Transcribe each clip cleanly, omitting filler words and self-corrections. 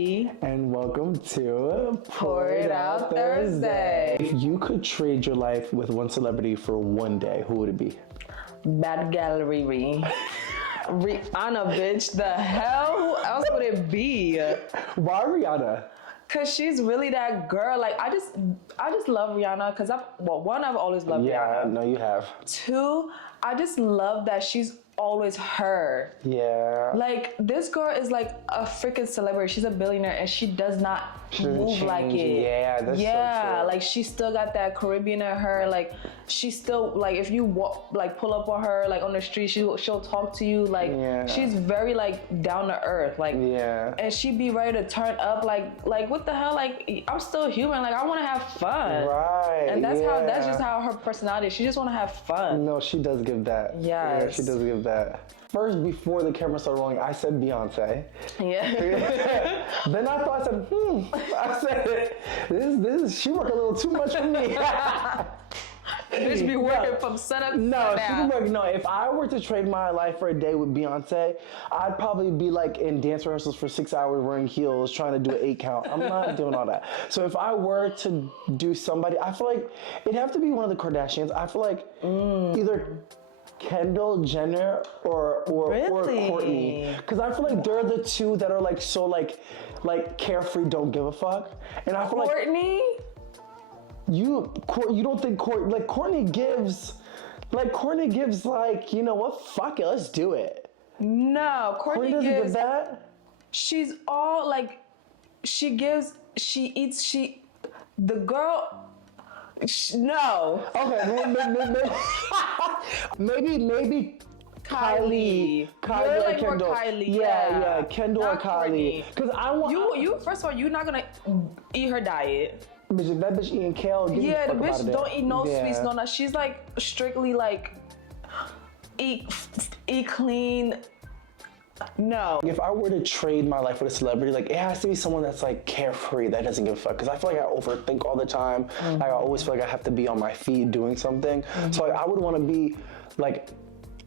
Wendy. And welcome to Pour It Out Thursday. If you could trade your life with one celebrity for one day, who would it be? Bad Gallery Rihanna, bitch. The hell? Who else would it be? Why Rihanna? Cause she's really that girl. Like I just love Rihanna. Cause I've always loved Rihanna. Yeah, no, you have. Two, I just love that she's always her. Yeah. Like this girl is like a freaking celebrity. She's a billionaire and she does not move like it. Yeah, that's so true. Like she still got that Caribbean in her. Like she still like if you pull up on her like on the street, she'll talk to you. Like she's very like down to earth. Like and she be ready to turn up. Like what the hell? Like I'm still human. Like I want to have fun. Right. And that's just how her personality is. She just want to have fun. No, she does give that. Yes. Yeah, she does give that. First, before the camera started rolling, I said Beyonce. Yeah. Then I said, I said, she work a little too much for me. Bitch be working from setup to sundown. If I were to trade my life for a day with Beyonce, I'd probably be like in dance rehearsals for 6 hours wearing heels, trying to do an 8 count. I'm not doing all that. So if I were to do somebody, I feel like it'd have to be one of the Kardashians. I feel like either Kendall Jenner or Courtney, because I feel like they're the two that are like so like carefree, don't give a fuck. And I feel Courtney? You don't think Courtney gives like, you know what, fuck it, let's do it. No, Courtney doesn't gives give that. She's all like the girl. No. Okay, maybe Kylie You're or like Kendall. more Kylie. Yeah, Kendall Not or Kylie. Because I want you. First of all, you're not gonna eat her diet. Bitch, if that bitch eating kale, The bitch don't eat no sweets, no. She's like strictly like eat clean. No. If I were to trade my life with a celebrity, like it has to be someone that's like carefree, that doesn't give a fuck. Because I feel like I overthink all the time. Like I always feel like I have to be on my feet doing something. So like I would want to be like,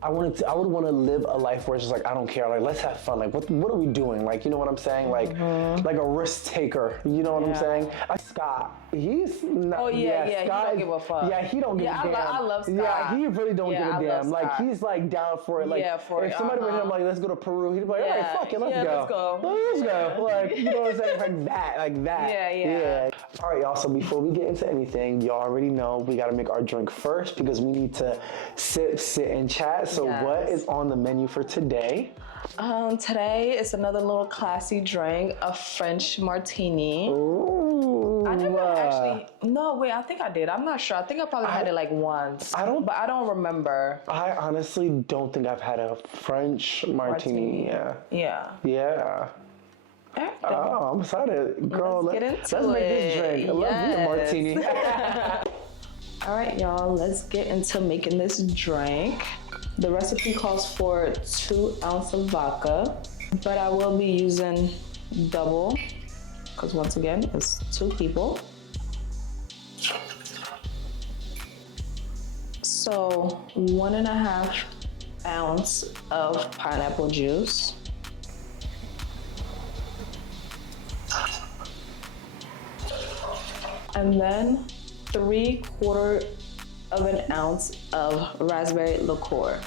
I would want to live a life where it's just like I don't care. Like let's have fun. Like what are we doing? Like you know what I'm saying? Like a risk taker. You know what I'm saying? Scott, he's not. Oh yeah. Scott, he don't give a fuck. Yeah, he don't give a damn. I love Scott. Yeah, he really don't give a damn. Like he's like down for it. Like if somebody with him like let's go to Peru, he'd be like, all right, fuck it, let's go. Let's go. Like you know what I'm saying? Like that. Yeah. All right, y'all. So before we get into anything, y'all already know we got to make our drink first because we need to sit and chat. So what is on the menu for today? Today is another little classy drink, a French martini. Ooh. I never actually. No, wait. I think I did. I'm not sure. I think I probably had it like once. But I don't remember. I honestly don't think I've had a French martini. Yeah. Oh, I'm excited, girl. Let's make this drink. I love me a martini. All right, y'all. Let's get into making this drink. The recipe calls for 2 ounces of vodka, but I will be using double because once again, it's 2 people. So 1.5 ounce of pineapple juice. And then 3/4 of an ounce of raspberry liqueur.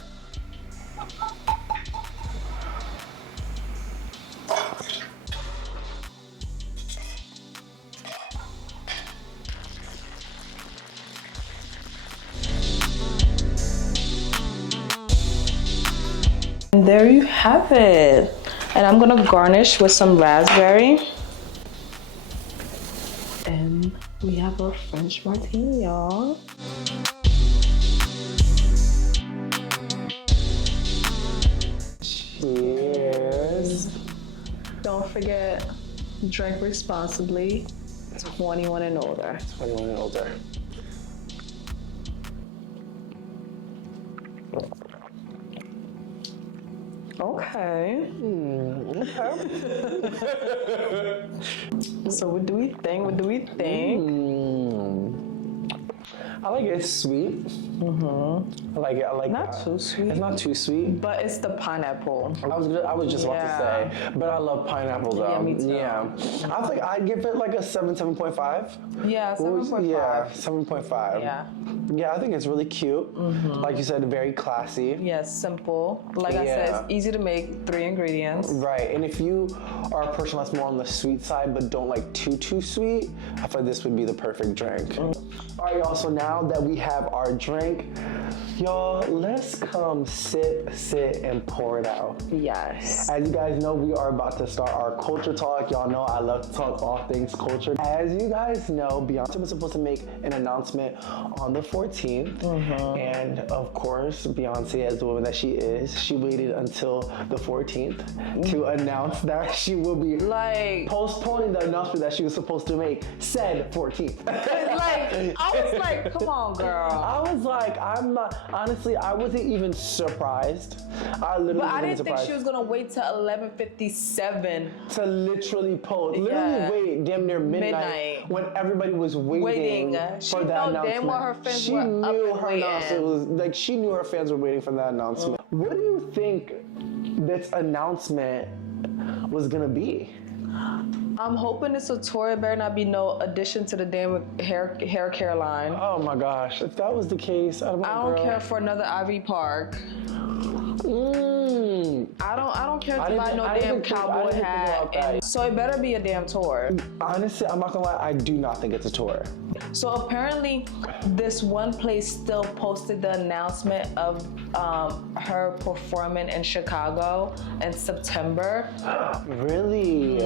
And there you have it. And I'm gonna garnish with some raspberry. And we have our French martini, y'all. Cheers. Don't forget, drink responsibly. 21 and older. 21 and older. Okay. So what do we think? I like it sweet. I like not too sweet. It's not too sweet, but it's the pineapple. I was just about to say, but I love pineapple though. Yeah, me too. Yeah, I think I'd give it like a 7.5. Yeah, 7.5. Yeah, 7.5. Yeah, I think it's really cute. Like you said, very classy. Yes, simple. Like I said, it's easy to make, 3 ingredients. Right, and if you are a person that's more on the sweet side but don't like too sweet, I feel like this would be the perfect drink. All right, y'all, so now that we have our drink, y'all, let's come sit and pour it out. Yes. As you guys know, we are about to start our culture talk. Y'all know I love to talk all things culture. As you guys know, Beyonce was supposed to make an announcement on the 14th. And of course, Beyonce, as the woman that she is, she waited until the 14th to announce that she will be postponing the announcement that she was supposed to make said 14th. I was like, come on, girl. I was like, I'm not, honestly, I wasn't even surprised. I literally But I didn't surprised. think she was gonna wait till 11:57 to literally post. Literally wait damn near midnight when everybody was waiting for that announcement. Damn well her fans she were knew up her announcement was like she knew her fans were waiting for that announcement. What do you think this announcement was gonna be? I'm hoping this tutorial better not be no addition to the damn hair care line. Oh my gosh, if that was the case, I don't care for another Ivy Park. I don't care to buy no damn cowboy hat. And so it better be a damn tour. Honestly, I'm not gonna lie, I do not think it's a tour. So apparently, this one place still posted the announcement of her performing in Chicago in September. Really?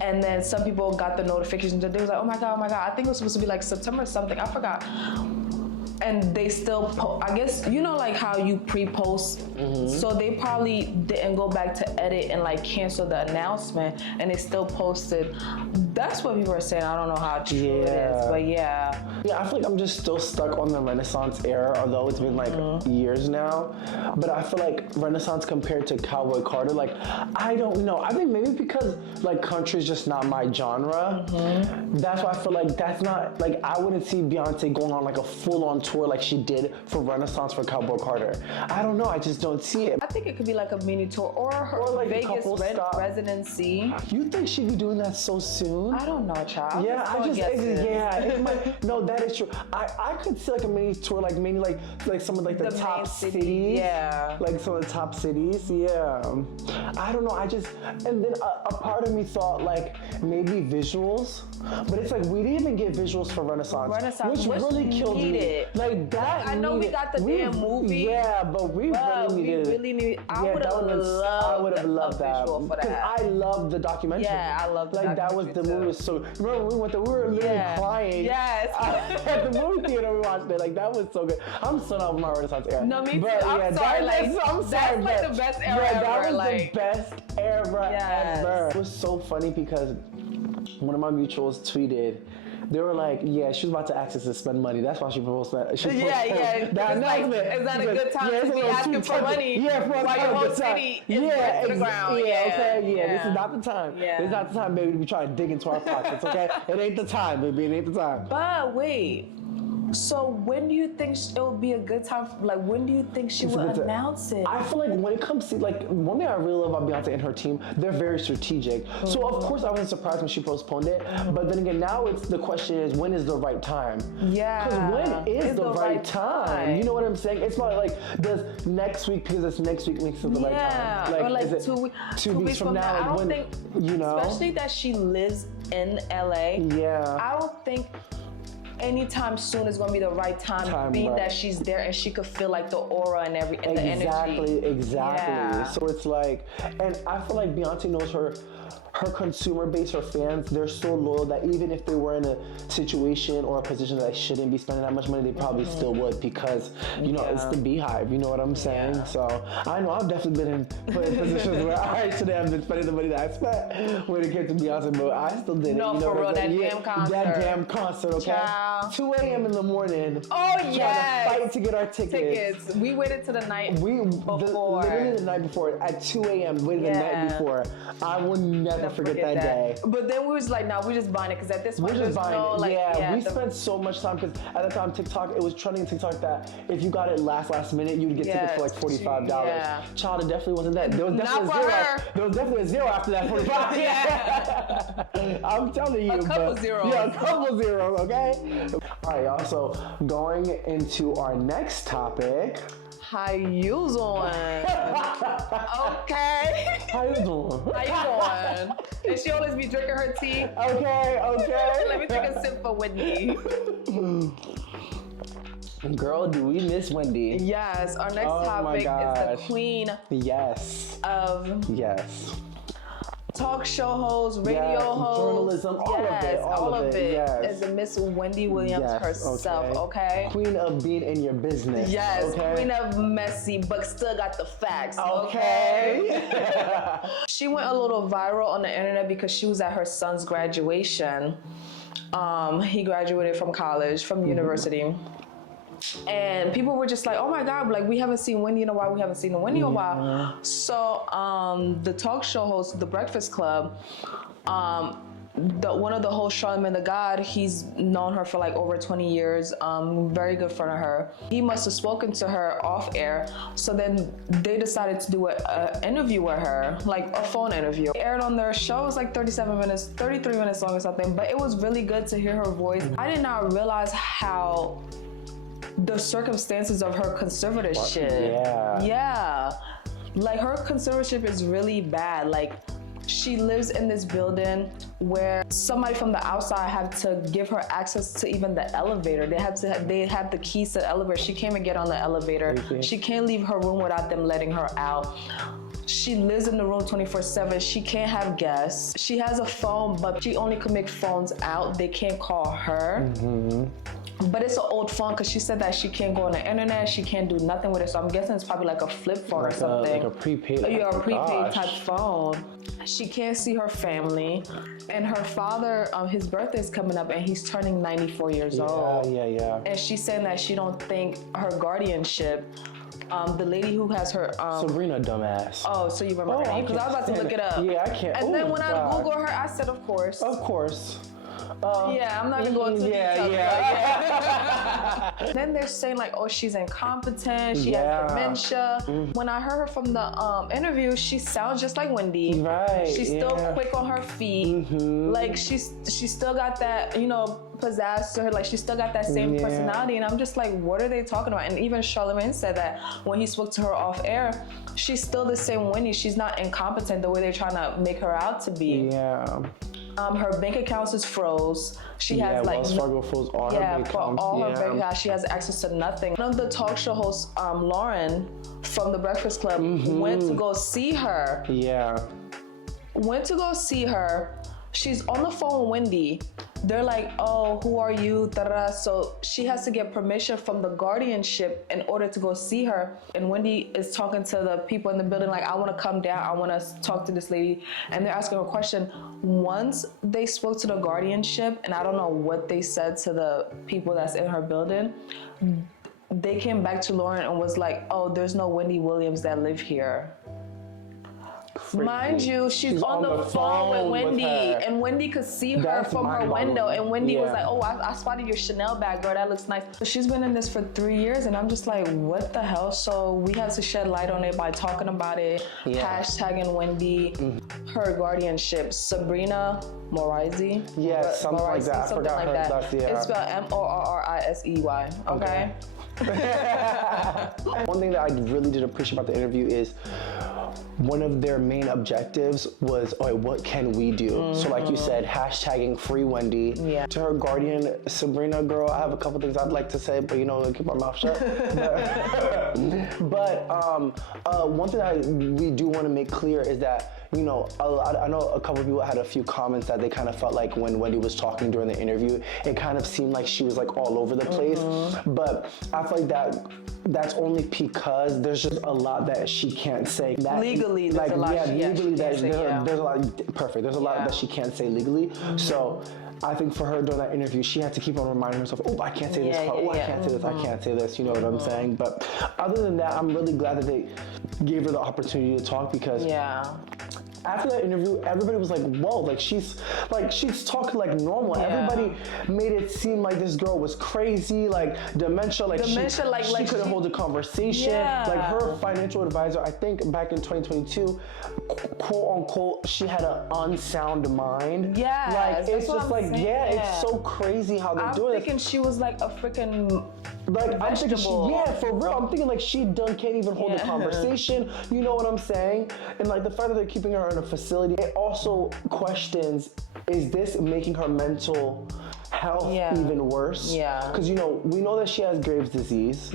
And then some people got the notification that they was like, oh my God. I think it was supposed to be like September something. I forgot. And they still, I guess, you know, like how you pre-post. So they probably didn't go back to edit and like cancel the announcement, and they still posted. That's what people are saying. I don't know how true it is, but yeah. Yeah, I feel like I'm just still stuck on the Renaissance era, although it's been like years now. But I feel like Renaissance compared to Cowboy Carter, like, I don't know. I think maybe because like country's just not my genre. That's why I feel like that's not, like, I wouldn't see Beyonce going on like a full-on tour like she did for Renaissance for Cowboy Carter. I don't know, I just don't see it. I think it could be like a mini tour or her like Vegas residency. You think she'd be doing that so soon? I don't know, child. It might, no, that is true. I could see like a mini tour, like maybe like some of like the top cities. Yeah. Like some of the top cities, yeah. I don't know, and then a part of me thought like maybe visuals, but it's like we didn't even get visuals for Renaissance which really killed me. Like that. I know we got the damn movie. Yeah, but we really needed. I would have loved that. Because I love the documentary. Yeah, I love the documentary. That was the movie. So remember we were literally crying. Yes. At the movie theater we watched it. Like that was so good. I'm so not with my Renaissance era. No, me too. I'm sorry. That's like the best era ever. That was the best era ever. It was so funny because one of my mutuals tweeted. They were like, yeah, she was about to ask us to spend money. That's why she proposed that. That announcement. Is that a good time to be asking for money? Yeah, for while your whole city is to the ground. This is not the time. This is not the time, baby, to be trying to dig into our pockets, okay? It ain't the time, baby. It ain't the time. But wait. So when do you think it would be a good time? Like, when do you think she would announce it? I feel like when it comes to, like, one thing I really love about Beyonce and her team, they're very strategic. So of course I wasn't surprised when she postponed it. But then again, now the question is, when is the right time? Yeah. Because when is the right time? You know what I'm saying? It's not like, does next week, because it's next week makes it the right time. Or like is it 2 weeks from now. I don't think, you know? Especially that she lives in LA. Yeah. I don't think anytime soon is gonna be the right time being that she's there and she could feel like the aura and the energy. Exactly. Yeah. So it's like, and I feel like Beyonce knows her consumer base, her fans, they're so loyal that even if they were in a situation or a position that they shouldn't be spending that much money, they probably still would because, you know, it's the Beehive, you know what I'm saying? Yeah. So I know I've definitely been put in positions where I shouldn't have been spending the money that I spent when it came to Beyonce, but I still did it. No, you know, for real, damn concert. That damn concert, okay? Child. 2 a.m. in the morning. Oh, yes. Trying to fight to get our tickets. We waited to the night before. Literally the night before, at 2 a.m., waited the night before. I will never never forget that day. But then we was like, nah, we just buying it because at this point, we're just buying it. Like, we spent so much time because at the time TikTok, it was trending TikTok that if you got it last minute, you'd get tickets for like $45. Yeah. Child, it definitely wasn't that. There was definitely Not for her. There was definitely a zero after that 45. Yeah. I'm telling you. A couple zeros. Yeah, a couple zeros, okay? All right, y'all. So going into our next topic. How you doing? Okay. How you doing? How you doing? And she always be drinking her tea. Okay. Let me take a sip for Wendy. Girl, do we miss Wendy? Yes. Our next topic is the queen. Yes. Of. Yes. Talk show host, radio host, journalism, all of it. Yes. Is Miss Wendy Williams herself, okay? Queen of being in your business. Yes, okay? queen of messy, but still got the facts, okay? She went a little viral on the internet because she was at her son's graduation. He graduated from college, from university. And people were just like, oh my God, like we haven't seen Wendy in a while. So the talk show host, The Breakfast Club, one of the hosts, Charlamagne the God, he's known her for like over 20 years, very good friend of her. He must have spoken to her off air. So then they decided to do an interview with her, like a phone interview. It aired on their show. It was like 33 minutes long or something, but it was really good to hear her voice. I did not realize how the circumstances of her conservatorship. Yeah. Like her conservatorship is really bad. Like she lives in this building where somebody from the outside had to give her access to even the elevator. They had the keys to the elevator. She can't even get on the elevator. She can't leave her room without them letting her out. She lives in the room 24/7. She can't have guests. She has a phone, but she only can make phones out. They can't call her. But it's an old phone because she said that she can't go on the internet. She can't do nothing with it. So I'm guessing it's probably like a flip phone or something. Like a prepaid. Yeah, a prepaid type phone. She can't see her family. And her father, his birthday is coming up and he's turning 94 years old. Yeah. And she's saying that she don't think her guardianship, the lady who has her Sabrina, dumbass. Oh, so you remember her name? Because I was about to look it up. Yeah, I can't. And then when I Googled her, I said, of course. Of course. Yeah, I'm not gonna go into details. Yeah. Then they're saying like, oh, she's incompetent. She has dementia. When I heard her from the interview, she sounds just like Wendy. Right. She's still quick on her feet. Like she still got that, pizzazz to her. Like she still got that same personality. And I'm just like, what are they talking about? And even Charlamagne said that when he spoke to her off air, she's still the same Wendy. She's not incompetent the way they're trying to make her out to be. Yeah. Her bank accounts is froze. She has like Wells Fargo froze all her bank accounts. All her bank accounts. She has access to nothing. One of the talk show hosts, Lauren from The Breakfast Club, went to go see her. Went to go see her. She's on the phone with Wendy. They're like, oh, who are you? So she has to get permission from the guardianship in order to go see her. And Wendy is talking to the people in the building like, I want to come down. I want to talk to this lady. And they're asking her a question. Once they spoke to the guardianship, and I don't know what they said to the people that's in her building, they came back to Lauren and was like, oh, there's no Wendy Williams that live here. Mind you, she's on the phone with Wendy, and Wendy could see her from her window, and Wendy was like, oh, I spotted your Chanel bag, girl, that looks nice. So she's been in this for 3 years, and I'm just like, what the hell? So we have to shed light on it by talking about it, hashtagging Wendy, her guardianship, Sabrina Morrisey. Yes, something like that. I forgot like her that. last, It's spelled Morrisey, okay? One thing that I really did appreciate about the interview is one of their main objectives was, all right, what can we do? So like you said, hashtagging free Wendy. To her guardian, Sabrina, girl, I have a couple things I'd like to say, but I'll keep my mouth shut. But one thing we do want to make clear is that, I know a couple of people had a few comments that they kind of felt like when Wendy was talking during the interview, it kind of seemed like she was like all over the place. But I feel like that's only because there's just a lot that she can't say. Legally, there's a lot. Legally, there's a lot. Perfect. There's a lot that she can't say legally. So I think for her during that interview, she had to keep on reminding herself, oh, I can't say this part. Oh, I can't say this. I can't say this. You know what I'm saying? But other than that, I'm really glad that they gave her the opportunity to talk because after that interview, everybody was like, whoa, like she's talking like normal. Yeah. Everybody made it seem like this girl was crazy, like dementia, she couldn't hold a conversation. Yeah. Like her financial advisor, I think back in 2022, quote unquote, she had an unsound mind. Yeah. Like it's just like, it's so crazy how they're doing it. I'm thinking she was like a freaking like vegetable. I'm thinking for real. I'm thinking like she can't even hold a conversation. You know what I'm saying? And like the fact that they're keeping her in a facility, it also questions: is this making her mental health even worse? Yeah. Because we know that she has Graves' disease.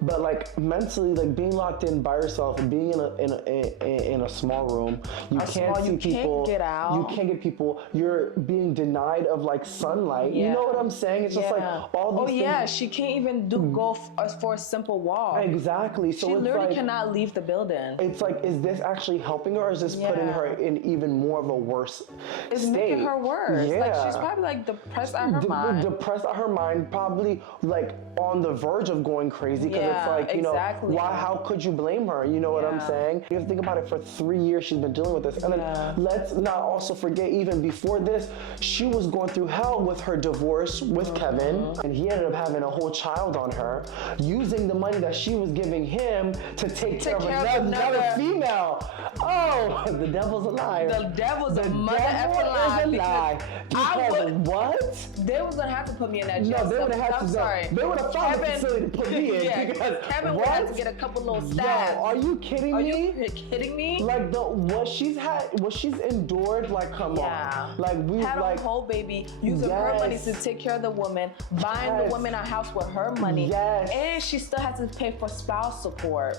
But like mentally, like being locked in by yourself and being in a small room, you can't see people. Can't get out. You can't get people. You're being denied of like sunlight. You know what I'm saying? It's just like all these things. She can't even go for a simple walk. Exactly. So she it's literally like, cannot leave the building. It's like, is this actually helping her, or is this putting her in even more of a worse It's state? making her worse. Yeah. Like she's probably like depressed out her mind. Depressed out her mind, probably like on the verge of going crazy, because it's like, why? How could you blame her? You know what I'm saying? You have to think about it. For 3 years, she's been dealing with this, and then let's not also forget, even before this, she was going through hell with her divorce with Kevin, and he ended up having a whole child on her, using the money that she was giving him to take care of another female. Oh, the devil's a liar. The devil's a mother effing lie. Because what? They was gonna have to put me in that jail. No, they would have had to. I'm sorry. They would have found a facility to put me in, because Kevin would have to get a couple little stabs. Yo, are you kidding me? Are you kidding me? Like what she's endured. Like, come on. Like we had like a whole baby, using her money to take care of the woman, buying the woman a house with her money, and she still has to pay for spouse support.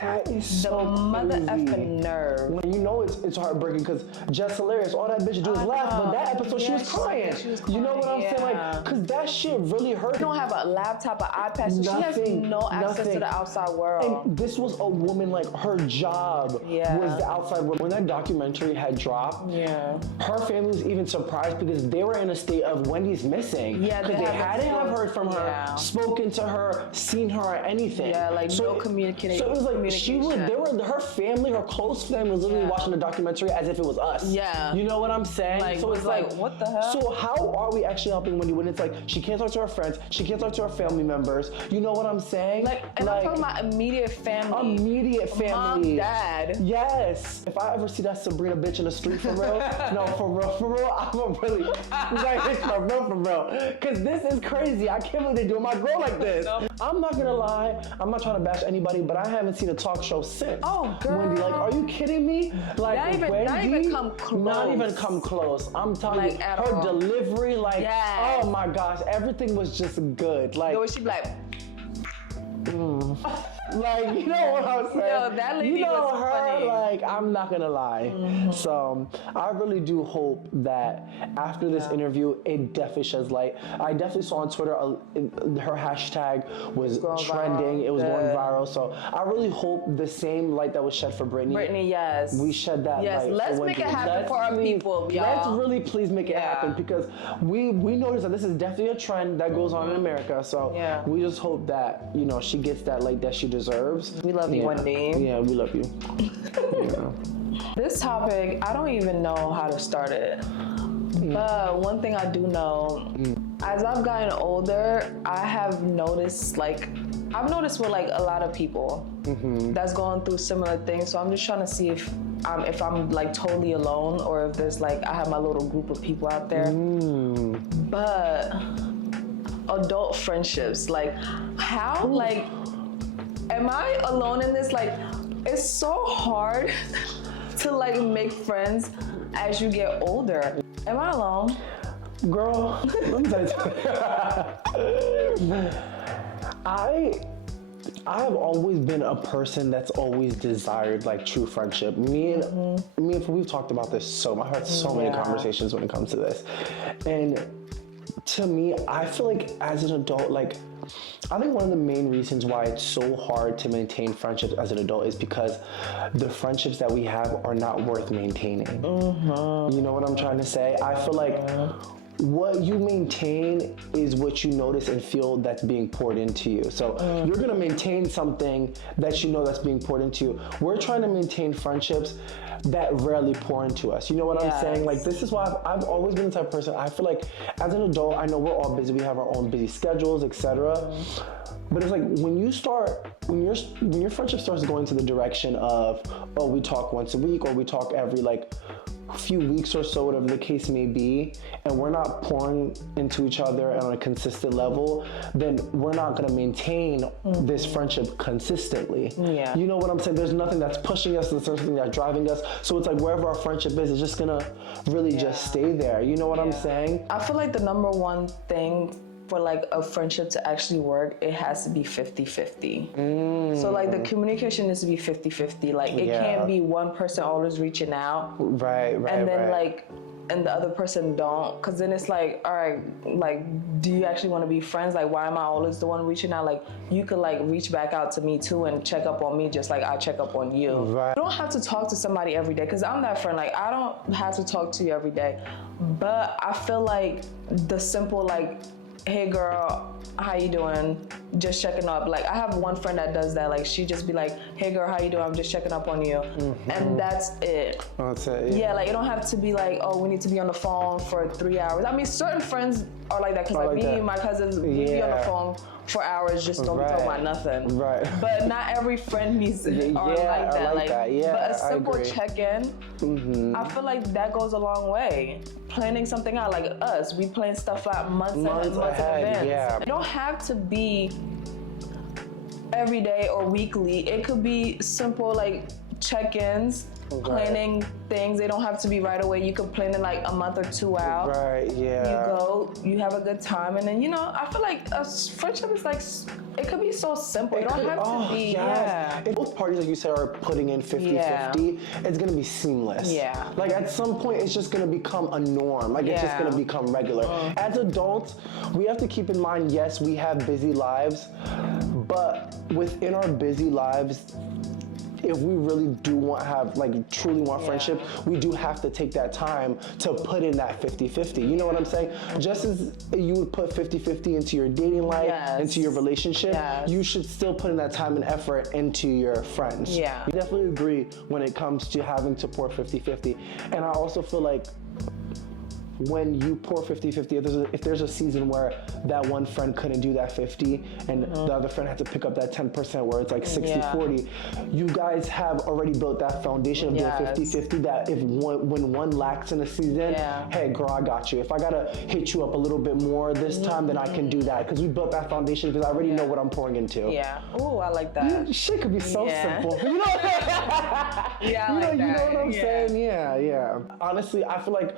That is so the mother crazy. effing nerve. When it's heartbreaking, because Jess Hilarious, all that bitch do is laugh, but that episode she was crying. You know what I'm saying? Like, because that shit really hurt. She don't have a laptop, an iPad, so she has no access to the outside world. And this was a woman, like, her job was the outside world. When that documentary had dropped, her family was even surprised, because they were in a state of Wendy's missing. Yeah, because they hadn't heard from her, spoken to her, seen her, or anything. Yeah, like no communication. So it was like, her family, her close family was literally watching the documentary as if it was us. Yeah. You know what I'm saying? Like, so it's like, what the hell? So how are we actually helping Wendy when it's like, she can't talk to her friends, she can't talk to her family members? You know what I'm saying? And I'm talking about immediate family. Immediate family. Mom, dad. Yes. If I ever see that Sabrina bitch in the street for real, no, for real, I'm gonna really, like, for real. Because this is crazy. I can't believe they're doing my girl like this. No. I'm not gonna lie, I'm not trying to bash anybody, but I haven't seen a talk show since. Oh, girl. Wendy, like, are you kidding me? Like, Wendy, not even come close. Not even come close. I'm telling you, her delivery, like, oh my gosh, everything was just good. Like, she'd be like, like, you know what I'm saying? Yo, that lady was funny. Like, I'm not gonna lie. So I really do hope that after this interview, it definitely sheds light. I definitely saw on Twitter her hashtag was trending. It was going viral. So I really hope the same light that was shed for Brittany. Brittany, yes. We shed that light. Yes, let's make it happen for our people, y'all. Let's really please make it happen, because we notice that this is definitely a trend that goes on in America. So we just hope that, she gets that light that she deserves. We love you, Wendy. Yeah, we love you. This topic, I don't even know how to start it. But one thing I do know, as I've gotten older, I have noticed, I've noticed with a lot of people that's going through similar things. So I'm just trying to see if I'm totally alone, or if there's I have my little group of people out there. But adult friendships, how, am I alone in this? It's so hard to make friends as you get older. Am I alone? Girl, let me tell you. I have always been a person that's always desired true friendship. Me and we've talked about this I've had so many conversations when it comes to this. And to me, I feel like as an adult, I think one of the main reasons why it's so hard to maintain friendships as an adult is because the friendships that we have are not worth maintaining. You know what I'm trying to say? I feel like what you maintain is what you notice and feel that's being poured into you. So you're gonna maintain something that you know that's being poured into you. We're trying to maintain friendships that rarely pour into us. You know what I'm saying? Like, this is why I've always been the type of person, I feel like as an adult, I know we're all busy, we have our own busy schedules, etc. But it's like when your friendship starts going to the direction of, oh, we talk once a week, or we talk every like few weeks or so, whatever the case may be, and we're not pouring into each other on a consistent level, then we're not going to maintain this friendship consistently. Yeah. You know what I'm saying? There's nothing that's pushing us, there's nothing that's driving us. So it's like wherever our friendship is, it's just going to really just stay there. You know what I'm saying? I feel like the number one thing for like a friendship to actually work, it has to be 50-50. So like the communication needs to be 50-50. Like it can't be one person always reaching out. Right. And then like, and the other person don't. Cause then it's like, all right, like, do you actually want to be friends? Like, why am I always the one reaching out? Like, you could like reach back out to me too and check up on me just like I check up on you. Right. You don't have to talk to somebody every day. Cause I'm that friend. Like, I don't have to talk to you every day. But I feel like the simple like, hey girl, how you doing? Just checking up. Like, I have one friend that does that. Like, she just be like, hey girl, how you doing? I'm just checking up on you. And that's it. That's it. Yeah, like it don't have to be like, oh, we need to be on the phone for 3 hours. I mean, certain friends are like that, because like me and my cousins, we be on the phone for hours, just don't talk about nothing. Right. But not every friend needs like that. Like that. Yeah, but a simple check-in, I feel like that goes a long way. Planning something out, like us, we plan stuff out months ahead in advance. Yeah. It don't have to be every day or weekly. It could be simple like check-ins. Planning things, they don't have to be right away. You could plan in like a month or 2 out. Right, yeah. You go, you have a good time, and then, you know, I feel like a friendship is like, it could be so simple. It don't have to be, If both parties, like you said, are putting in 50-50, it's gonna be seamless. Yeah. Like at some point, it's just gonna become a norm. Like it's just gonna become regular. As adults, we have to keep in mind, yes, we have busy lives, but within our busy lives, if we really do truly want friendship, we do have to take that time to put in that 50-50. You know what I'm saying? Just as you would put 50-50 into your dating life, into your relationship, you should still put in that time and effort into your friends. Yeah. I definitely agree when it comes to having to pour 50-50. And I also feel like when you pour 50-50, if there's a season where that one friend couldn't do that 50 and the other friend had to pick up that 10% where it's like 60-40, you guys have already built that foundation of doing 50-50, that if when one lacks in a season, hey girl, I got you. If I gotta hit you up a little bit more this time, then I can do that, because we built that foundation, because I already know what I'm pouring into. Yeah. Ooh, I like that. Shit could be so simple. You know? Yeah, I like that. You know what I'm saying? Yeah. Honestly, I feel like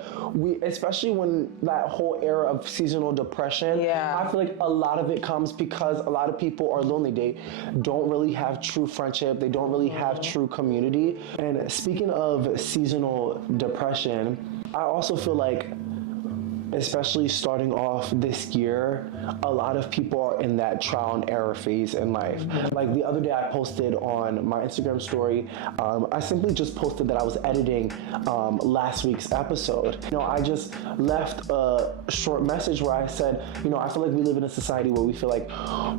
especially when that whole era of seasonal depression, I feel like a lot of it comes because a lot of people are lonely. They don't really have true friendship. They don't really have true community. And speaking of seasonal depression, I also feel like, especially starting off this year, a lot of people are in that trial and error phase in life. Like the other day I posted on my Instagram story, I simply just posted that I was editing last week's episode. You know, I just left a short message where I said, you know, I feel like we live in a society where we feel like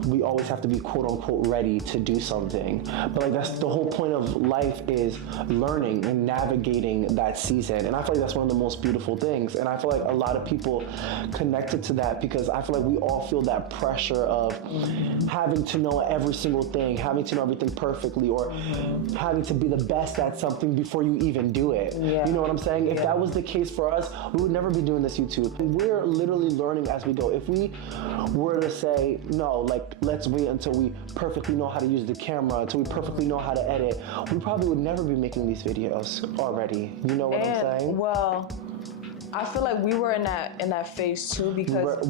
we always have to be quote unquote ready to do something. But like that's the whole point of life, is learning and navigating that season. And I feel like that's one of the most beautiful things. And I feel like a lot of people connected to that, because I feel like we all feel that pressure of having to know every single thing, having to know everything perfectly, or having to be the best at something before you even do it. You know what I'm saying? If that was the case for us, we would never be doing this YouTube. We're literally learning as we go. If we were to say, no, like, let's wait until we perfectly know how to use the camera, until we perfectly know how to edit, we probably would never be making these videos already. You know what I'm saying? Well, I feel like we were in that phase too, because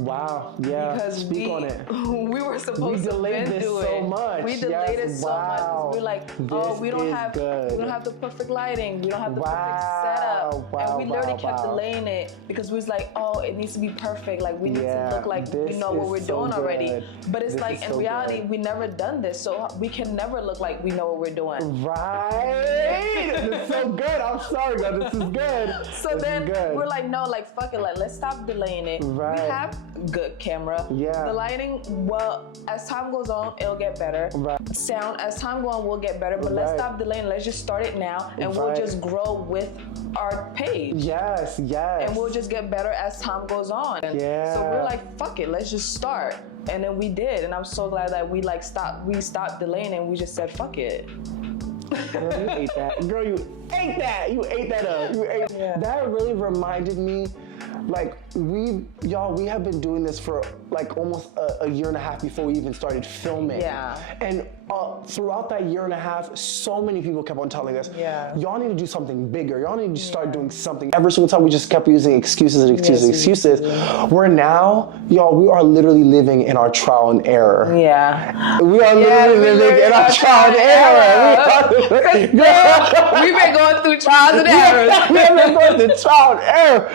because speak on it. We were supposed to delayed this so much. We delayed it so much. We're like, oh, we don't have the perfect lighting. We don't have the perfect setup. And we literally kept delaying it because we was like, oh, it needs to be perfect. Like we need to look like we know what we're doing already. But it's like in reality, we never done this, so we can never look like we know what we're doing. Right. This is so good. I'm sorry, God. This is good. So then we're like, like, no, like, fuck it, like, let's stop delaying it. Right. We have good camera. Yeah. The lighting, well, as time goes on, it'll get better. Right. Sound, as time goes on, will get better, but let's stop delaying. Let's just start it now, and we'll just grow with our page. Yes. And we'll just get better as time goes on. And so we're like, fuck it, let's just start. And then we did, and I'm so glad that we stopped delaying and we just said, fuck it. Girl, you ate that. Girl, you ate that. You ate that up. That really reminded me, like, we have been doing this for like almost a year and a half before we even started filming. Yeah. And throughout that year and a half, so many people kept on telling us, y'all need to do something bigger. Y'all need to start doing something. Every single time we just kept using excuses and excuses. We're now, y'all, we are literally living in our trial and error. Yeah. We are literally living in our trial and error. We've been going through trials and errors. We've been going through trial and error.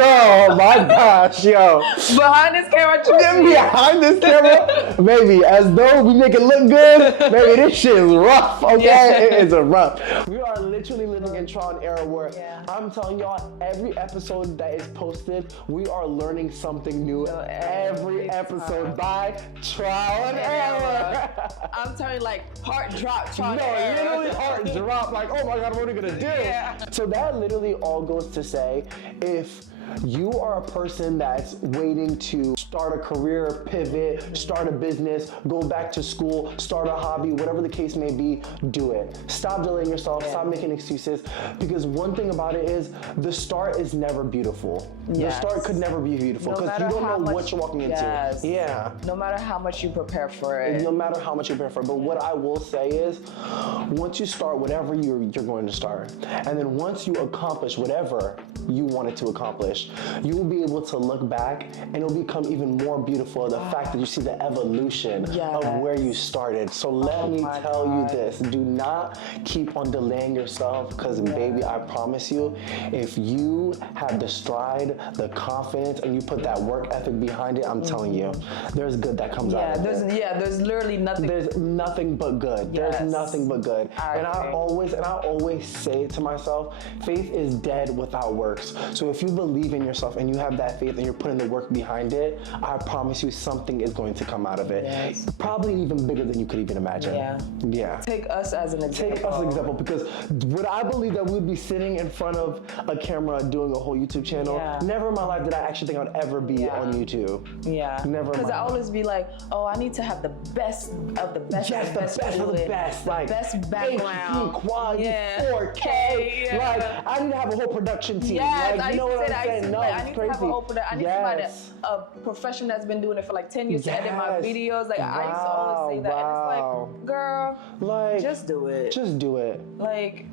Oh my gosh, yo. Behind this camera, behind this camera, baby, as though we make it look good, baby, this shit is rough, okay? It is rough. We are literally living in trial and error where I'm telling y'all, every episode that is posted, we are learning something new every episode by trial and error. I'm telling you, like, heart drop, trial and error. error. Literally heart drop, like, oh my God, what are we gonna do? So that literally all goes to say, if you are a person that's waiting to start a career, pivot, start a business, go back to school, start a hobby, whatever the case may be, do it. Stop delaying yourself, stop making excuses, because one thing about it is the start is never beautiful. The start could never be beautiful because you don't know what you're walking into. Yeah. No matter how much you prepare for it. No matter how much you prepare for it. But what I will say is, once you start whatever you're going to start, and then once you accomplish whatever you wanted to accomplish, you will be able to look back and it'll become even more beautiful, the fact that you see the evolution of where you started. So let me tell you this, do not keep on delaying yourself, because baby, I promise you, if you have the stride, the confidence, and you put that work ethic behind it, I'm telling you, there's good that comes out of it. There's literally nothing. There's nothing but good. There's nothing but good. I always say to myself, faith is dead without works. So if you believe in yourself and you have that faith and you're putting the work behind it, I promise you something is going to come out of it. Probably even bigger than you could even imagine. Take us as an example. Take us as an example, because would I believe that we'd be sitting in front of a camera doing a whole YouTube channel? Never in my life did I actually think I'd ever be on YouTube. Never. Because I always be like, oh, I need to have the best of the best. Yes, the best of the best. Like best background. HD quality, 4K. Like I need to have a whole production team. Like, you know what I'm saying? No, I need to have a whole production. I need somebody, a professional that's been doing it for like 10 years to edit my videos. Like I used to always say that, and it's like, girl, like just do it. Just do it. Like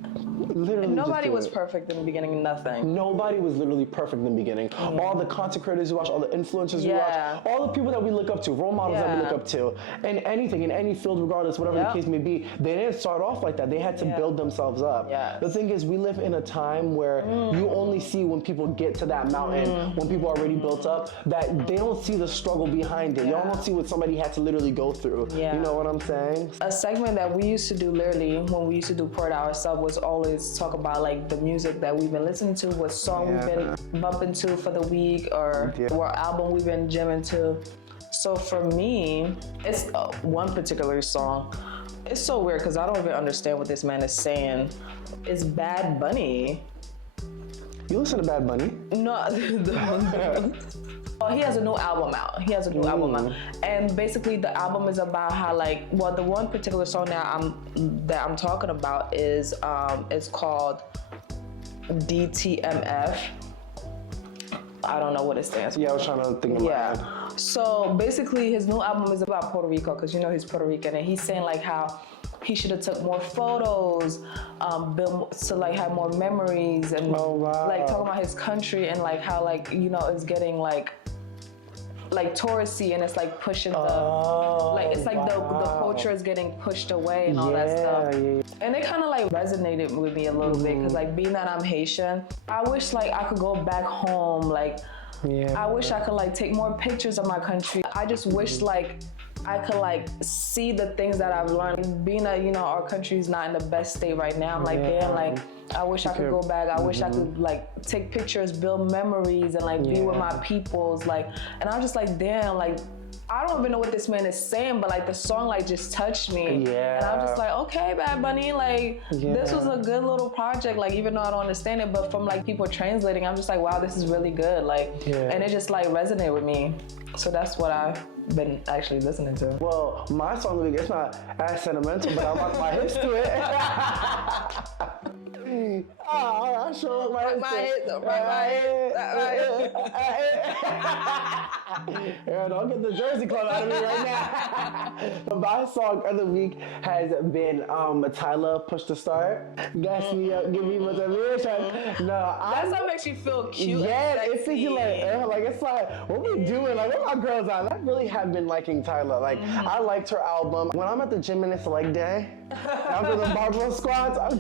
literally, nobody was perfect in the beginning. Nothing. Nobody was literally perfect in the beginning. All the content creators we watch, all the influencers we watch, all the people that we look up to, role models that we look up to, and anything in any field, regardless, whatever the case may be, they didn't start off like that. They had to build themselves up. The thing is, we live in a time where you only see when people get to that mountain, when people are already built up, that they don't see the struggle behind it. Y'all don't see what somebody had to literally go through. You know what I'm saying? A segment that we used to do literally when we used to do Pour It Out ourselves was always talk about like the music that we've been listening to, what song we've been bumping to for the week, or what album we've been jamming to. So for me, it's one particular song. It's so weird because I don't even understand what this man is saying. It's Bad Bunny. You listen to Bad Bunny? No. He has a new album out. And basically the album is about how like, well, the one particular song that I'm talking about is it's called DTMF. I don't know what it stands for. Yeah, I was trying to think of that. So basically his new album is about Puerto Rico, because you know he's Puerto Rican, and he's saying like how he should have took more photos, to like have more memories, and like talking about his country and like how like, you know, it's getting like touristy, and it's like pushing the like it's like the culture is getting pushed away and all that stuff. And it kind of like resonated with me a little bit, because like being that I'm Haitian, I wish like I could go back home. Like I wish I could like take more pictures of my country. I just wish like I could like see the things that I've learned. Being that, you know, our country's not in the best state right now, I'm like, damn, like, I wish I could go back. I wish I could like take pictures, build memories, and like be with my peoples. Like, and I'm just like, damn, like, I don't even know what this man is saying, but like the song like just touched me. Yeah. And I'm just like, okay, Bad Bunny, like this was a good little project. Like, even though I don't understand it, but from like people translating, I'm just like, wow, this is really good. Like, and it just like resonated with me. So that's what I've been actually listening to. Well, my song of the week, it's not as sentimental, but I rock my hips to it. I sure rock my hips. Yeah, don't get the Jersey Club out of me right now. But my song of the week has been Tyler, Push to Start. Gas me up, give me motivation. No, that's what makes you feel cute. Yeah, it's thinking like it's like, what we doing? Like, what my girls on? I really have been liking Tyler. Like, I liked her album. When I'm at the gym and it's leg day, after the barbell squats, I'm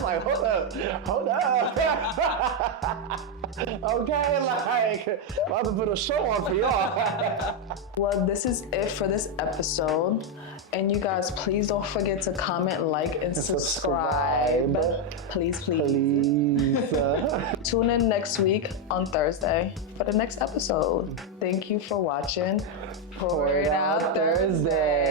like, hold up. Okay, like, I'm about to put a show on for y'all. Well, this is it for this episode. And you guys, please don't forget to comment, like, and subscribe. Please. Tune in next week on Thursday for the next episode. Thank you for watching. Pour It Out Thursday.